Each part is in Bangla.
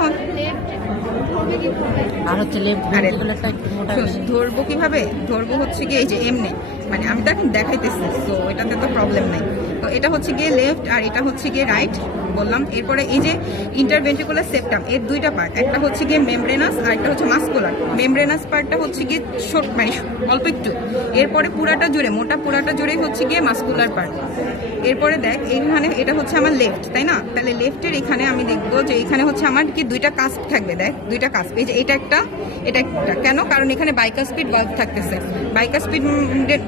এখন? ধরবো কীভাবে? ধরবো হচ্ছে গিয়ে এই যে এমনি মানে আমি তো এখন দেখাইতেছি তো এটাতে তো প্রবলেম নাই। তো এটা হচ্ছে গিয়ে লেফট আর এটা হচ্ছে গিয়ে রাইট বললাম। এরপরে এই যে ইন্টারভেন্ট্রিকুলার সেপ্টাম এর দুইটা পার্ট একটা হচ্ছে গিয়ে মেমব্রেনাস আর একটা হচ্ছে মাস্কুলার মেমব্রেনাস পার্টটা হচ্ছে গিয়ে মানে অল্প একটু। এরপরে পুরাটা জুড়ে মোটা পুরাটা জুড়েই হচ্ছে গিয়ে মাস্কুলার পার্ট এরপরে দেখ এইখানে এটা হচ্ছে আমার লেফট তাই না? তাহলে লেফটের এখানে আমি দেখব যে এখানে হচ্ছে আমার কি দুইটা কাস্প থাকবে দেখ দুইটা কাস্প এই যে এটা একটা এটা একটা। কেন? কারণ এখানে বাইকার স্পিড বাল্ব থাকতেছে। বাইকার স্পিড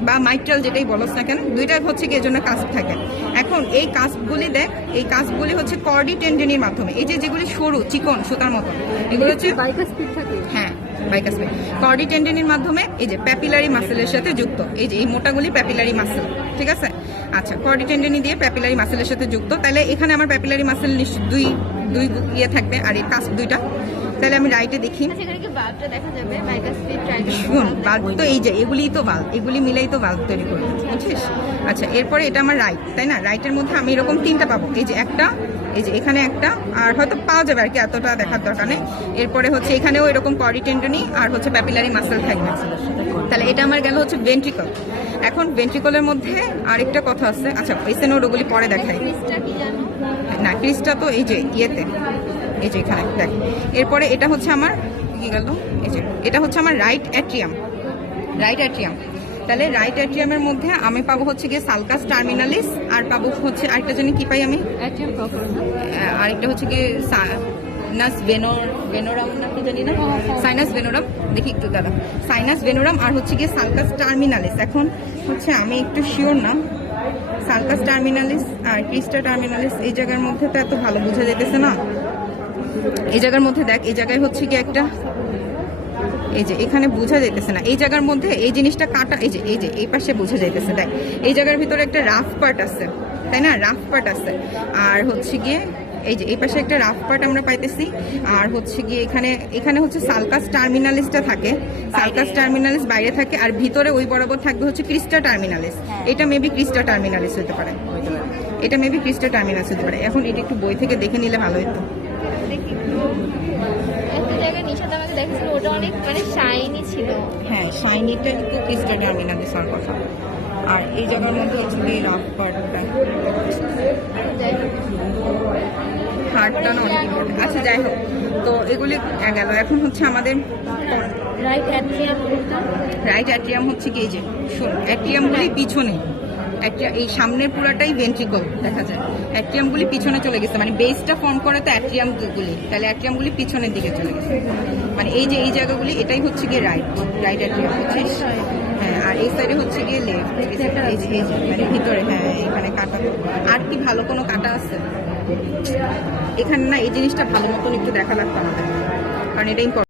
বা মাইট্রাল যেটাই বলস না কেন দুইটা হচ্ছে কি এর জন্য কাস্প থাকে। এখন এই কাস্পগুলি দেখ এই কাস্পগুলি হচ্ছে কর্ডি টেন্ডেনির মাধ্যমে। এই যে যেগুলি সরু চিকন সুতার মতো এগুলো হচ্ছে বাইকের স্পিড থাকে? হ্যাঁ বাইকাস কর্ডি টেন্ডেনির মাধ্যমে এই যে প্যাপিলারি মাসেলের সাথে যুক্ত। এই যে এই মোটাগুলি প্যাপিলারি মাসেল ঠিক আছে? আচ্ছা কর্ডি টেন্ডেনি দিয়ে প্যাপিলারি মাসেলের সাথে যুক্ত। তাহলে এখানে আমার প্যাপিলারি মাসেল দুই দুই ইয়ে থাকবে, আর এই কাস্প দুইটা। তাহলে আমি রাইটে দেখি। আচ্ছা ট্রাইকেল শুন বাল্ব তো এই যে এগুলিই তো বাল্ব এগুলি মিলেই তো বাল্ব তৈরি করবে বুঝছিস? আচ্ছা এরপরে এটা আমার রাইট তাই না? রাইটের মধ্যে আমি এরকম তিনটা পাবো এই যে একটা এই যে এখানে একটা আর হয়তো পাওয়া যাবে আর কি এতটা দেখার দরকার নেই। এরপরে হচ্ছে এখানেও এরকম করিটেন্ডনি আর হচ্ছে প্যাপিলারি মাসেল থাকবে। তাহলে এটা আমার গেল হচ্ছে ভেন্ট্রিকল এখন ভেন্ট্রিকলের মধ্যে আরেকটা কথা আছে। আচ্ছা এসেনোর ওগুলি পরে দেখাই। কি জানো? না ক্রিসটা তো এই যে ইয়েতে এই যে এখানে দেখ। এরপরে এটা হচ্ছে আমার কি গেল? এই যে এটা হচ্ছে আমার রাইট অ্যাট্রিয়াম রাইট অ্যাট্রিয়াম তাহলে রাইট অ্যাট্রিয়ামের মধ্যে আমি পাবো হচ্ছে গিয়ে সালকাস টার্মিনালিস আর পাবো হচ্ছে আরেকটা জানি কি পাই আমি? আরেকটা হচ্ছে গিয়ে সাইনাস ভেনোর ভেনোরাম না কি জানি না? সাইনাস ভেনোরাম দেখি একটু দাদা। সাইনাস ভেনোরাম আর হচ্ছে গিয়ে সালকাস টার্মিনালিস। এখন হচ্ছে আমি একটু শিওর না। সালকাস টার্মিনালিস আর ক্রিস্টা টার্মিনালিস এই জায়গার মধ্যে তো এত ভালো বোঝা যেতেছে না। এই জায়গার মধ্যে দেখ এই জায়গায় হচ্ছে কি একটা এই যে এখানে বোঝা যাইতেছে না। এই জায়গার মধ্যে এই জিনিসটা কাটা এই যে এই যে এই পাশে বোঝা যাইতেছে দেখ। এই জায়গার ভিতরে একটা রাফ পার্ট আছে তাই না? রাফ পার্ট আছে। আর হচ্ছে গিয়ে এই যে এই পাশে একটা রাফ পার্ট আমরা পাইতেছি। আর হচ্ছে গিয়ে এখানে এখানে হচ্ছে সালকাস টার্মিনালিসটা থাকে। সালকাস টার্মিনালিস বাইরে থাকে আর ভিতরে ওই বরাবর থাকবে হচ্ছে ক্রিস্টা টার্মিনালিস এটা মেবি ক্রিস্টা টার্মিনালিস হতে পারে। এটা মেবি ক্রিস্টা টার্মিনালিস হতে পারে। এখন এটা একটু বই থেকে দেখে নিলে ভালো হতো দেখি একটা জায়গায় নিশাদ আমাকে দেখেছিল ওটা অনেক মানে শাইনি ছিল হ্যাঁ শাইনিটা একটু ক্রিস্টা টার্মিনালিস হওয়ার কথা। আর এই জায়গার মধ্যে গিয়ে রাফ পার্টটা হার্টটা না অনেক। আচ্ছা যাই হোক। তো এগুলি গেল। এখন হচ্ছে আমাদের রাইট অ্যাট্রিয়াম রাইট অ্যাট্রিয়াম হচ্ছে কি এই যে শোন অ্যাট্রিয়ামগুলি পিছনে। এই সামনের পুরাটাই ভেন্ট্রিকল দেখা যায়। অ্যাট্রিয়ামগুলি পিছনে চলে গেছে। মানে বেসটা ফর্ম করে তো অ্যাট্রিয়ামগুলি তাহলে অ্যাট্রিয়ামগুলি পিছনের দিকে চলে গেছে। মানে এই যে, এই জায়গাগুলি, এটাই হচ্ছে গিয়ে রাইট রাইট অ্যাট্রিয়াম বুঝছিস? হ্যাঁ আর এই সাইডে হচ্ছে গিয়ে লেফট মানে ভিতরে হ্যাঁ এখানে কাটা। আর কি ভালো কোনো কাটা আছে? এখানে না, এই জিনিসটা ভালো মতন একটু দেখা লাগতো আমাদের। কারণ এটা ইম্পর্টেন্ট